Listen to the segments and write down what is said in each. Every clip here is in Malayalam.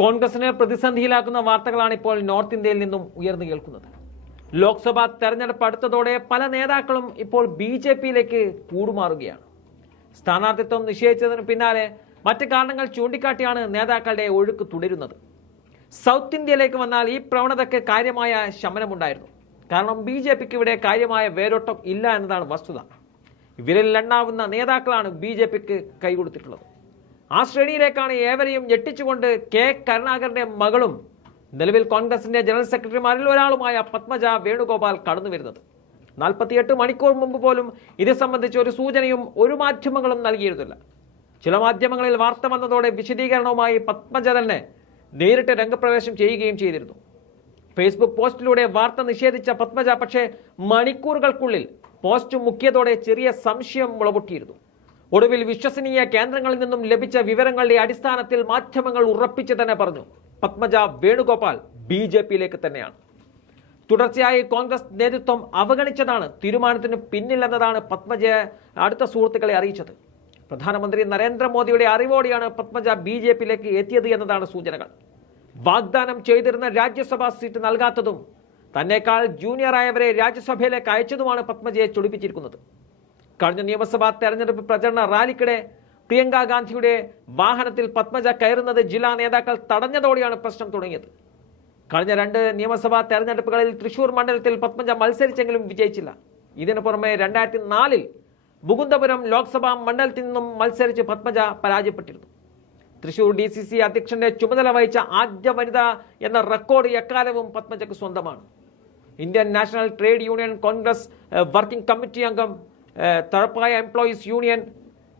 കോൺഗ്രസിനെ പ്രതിസന്ധിയിലാക്കുന്ന വാർത്തകളാണ് ഇപ്പോൾ നോർത്ത് ഇന്ത്യയിൽ നിന്നും ഉയർന്നു കേൾക്കുന്നത്. ലോക്സഭാ തെരഞ്ഞെടുപ്പ് അടുത്തതോടെ പല നേതാക്കളും ഇപ്പോൾ ബി ജെ പിയിലേക്ക് കൂടുമാറുകയാണ്. സ്ഥാനാർത്ഥിത്വം നിശ്ചയിച്ചതിന് പിന്നാലെ മറ്റ് കാരണങ്ങൾ ചൂണ്ടിക്കാട്ടിയാണ് നേതാക്കളുടെ ഒഴുക്ക് തുടരുന്നത്. സൗത്ത് ഇന്ത്യയിലേക്ക് വന്നാൽ ഈ പ്രവണതയ്ക്ക് കാര്യമായ ശമനമുണ്ടായിരുന്നു. കാരണം ബി ജെ പിക്ക് ഇവിടെ കാര്യമായ വേരോട്ടം ഇല്ല എന്നതാണ് വസ്തുത. ഇവരിൽ എണ്ണാവുന്ന നേതാക്കളാണ് ബി ജെ പിക്ക് കൈകൊടുത്തിട്ടുള്ളത്. ആ ശ്രേണിയിലേക്കാണ് ഏവരെയും ഞെട്ടിച്ചുകൊണ്ട് കെ കരുണാകരന്റെ മകളും നിലവിൽ കോൺഗ്രസിന്റെ ജനറൽ സെക്രട്ടറിമാരിൽ ഒരാളുമായ പത്മജ വേണുഗോപാൽ കടന്നു വരുന്നത്. നാൽപ്പത്തിയെട്ട് മണിക്കൂർ മുമ്പ് പോലും ഇത് സംബന്ധിച്ച് ഒരു സൂചനയും ഒരു മാധ്യമങ്ങളും നൽകിയിരുന്നില്ല. ചില മാധ്യമങ്ങളിൽ വാർത്ത വന്നതോടെ വിശദീകരണവുമായി പത്മജ തന്നെ നേരിട്ട് രംഗപ്രവേശം ചെയ്യുകയും ചെയ്തിരുന്നു. ഫേസ്ബുക്ക് പോസ്റ്റിലൂടെ വാർത്ത നിഷേധിച്ച പത്മജ പക്ഷേ മണിക്കൂറുകൾക്കുള്ളിൽ പോസ്റ്റ് മുക്കിയതോടെ ചെറിയ സംശയം മുളപൊട്ടിയിരുന്നു. ഒടുവിൽ വിശ്വസനീയ കേന്ദ്രങ്ങളിൽ നിന്നും ലഭിച്ച വിവരങ്ങളുടെ അടിസ്ഥാനത്തിൽ മാധ്യമങ്ങൾ ഉറപ്പിച്ചു തന്നെ പറഞ്ഞു. പത്മജ വേണുഗോപാൽ ബി ജെ പിയിലേക്ക് തന്നെയാണ്. തുടർച്ചയായി കോൺഗ്രസ് നേതൃത്വം അവഗണിച്ചതാണ് തീരുമാനത്തിന് പിന്നിലെന്നതാണ് പത്മജയെ അടുത്ത സുഹൃത്തുക്കളെ അറിയിച്ചത്. പ്രധാനമന്ത്രി നരേന്ദ്രമോദിയുടെ അറിവോടെയാണ് പത്മജ ബി ജെ പിയിലേക്ക് എത്തിയത് എന്നതാണ് സൂചനകൾ. വാഗ്ദാനം ചെയ്തിരുന്ന രാജ്യസഭാ സീറ്റ് നൽകാത്തതും തന്നെക്കാൾ ജൂനിയറായവരെ രാജ്യസഭയിലേക്ക് അയച്ചതുമാണ് പത്മജയെ ചൊടിപ്പിച്ചിരിക്കുന്നത്. കഴിഞ്ഞ നിയമസഭാ തെരഞ്ഞെടുപ്പ് പ്രചരണ റാലിക്കിടെ പ്രിയങ്ക ഗാന്ധിയുടെ വാഹനത്തിൽ പത്മജ കയറുന്നത് ജില്ലാ നേതാക്കൾ തടഞ്ഞതോടെയാണ് പ്രശ്നം തുടങ്ങിയത്. കഴിഞ്ഞ രണ്ട് നിയമസഭാ തെരഞ്ഞെടുപ്പുകളിൽ തൃശൂർ മണ്ഡലത്തിൽ പത്മജ മത്സരിച്ചെങ്കിലും വിജയിച്ചില്ല. ഇതിനു പുറമെ രണ്ടായിരത്തി നാലിൽ മുകുന്ദപുരം ലോക്സഭാ മണ്ഡലത്തിൽ നിന്നും മത്സരിച്ച് പത്മജ പരാജയപ്പെട്ടിരുന്നു. തൃശൂർ ഡി സി സി അധ്യക്ഷന്റെ ചുമതല വഹിച്ച ആദ്യ വനിത എന്ന റെക്കോർഡ് എക്കാലവും പത്മജക്ക് സ്വന്തമാണ്. Indian national trade union congress working committee അംഗം തഴപ്പായ employees union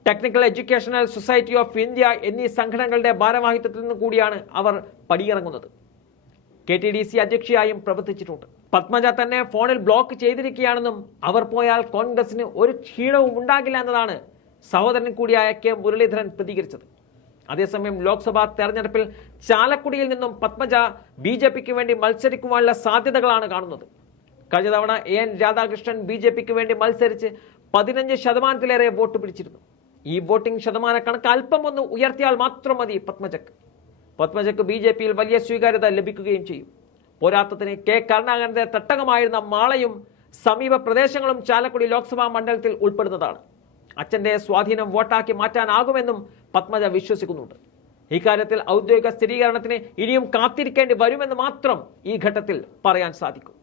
technical educational society of India എന്നീ സംഘടനകളുടെ ഭാരവാഹിത്വത്തിൽ നിന്ന് കൂടിയാണ് അവർ പടിയിറങ്ങുന്നത്. കെ ടി ഡി സി അധ്യക്ഷയായും പ്രവർത്തിച്ചിട്ടുണ്ട്. പത്മജ തന്നെ ഫോണിൽ ബ്ലോക്ക് ചെയ്തിരിക്കുകയാണെന്നും അവർ പോയാൽ കോൺഗ്രസിന് ഒരു ക്ഷീണവും ഉണ്ടാകില്ല എന്നതാണ് സഹോദരൻ കൂടിയായ കെ മുരളീധരൻ പ്രതികരിച്ചത്. അതേസമയം ലോക്സഭാ തെരഞ്ഞെടുപ്പിൽ ചാലക്കുടിയിൽ നിന്നും പത്മജ ബി ജെ പിക്ക് വേണ്ടി മത്സരിക്കുവാനുള്ള സാധ്യതകളാണ് കാണുന്നത്. കഴിഞ്ഞ തവണ A N Radhakrishnan B J പിക്ക് വേണ്ടി മത്സരിച്ച് പതിനഞ്ച് ശതമാനത്തിലേറെ വോട്ട് പിടിച്ചിരുന്നു. ഈ വോട്ടിംഗ് ശതമാന കണക്ക് അല്പം ഒന്ന് ഉയർത്തിയാൽ മാത്രം മതി പത്മജക്ക്. പത്മജക്ക് ബി ജെ പിയിൽ വലിയ സ്വീകാര്യത ലഭിക്കുകയും ചെയ്യും. പോരാത്തതിന് കെ കരുണാകരന്റെ തട്ടകമായിരുന്ന മാളയും സമീപ പ്രദേശങ്ങളും ചാലക്കുടി ലോക്സഭാ മണ്ഡലത്തിൽ ഉൾപ്പെടുന്നതാണ്. അച്ഛന്റെ സ്വാധീനം വോട്ടാക്കി മാറ്റാനാകുമെന്നും പത്മജ വിശ്വസിക്കുന്നുണ്ട്. ഇക്കാര്യത്തിൽ ഔദ്യോഗിക സ്ഥിരീകരണത്തിന് ഇനിയും കാത്തിരിക്കേണ്ടി വരുമെന്ന് മാത്രം ഈ ഘട്ടത്തിൽ പറയാൻ സാധിക്കും.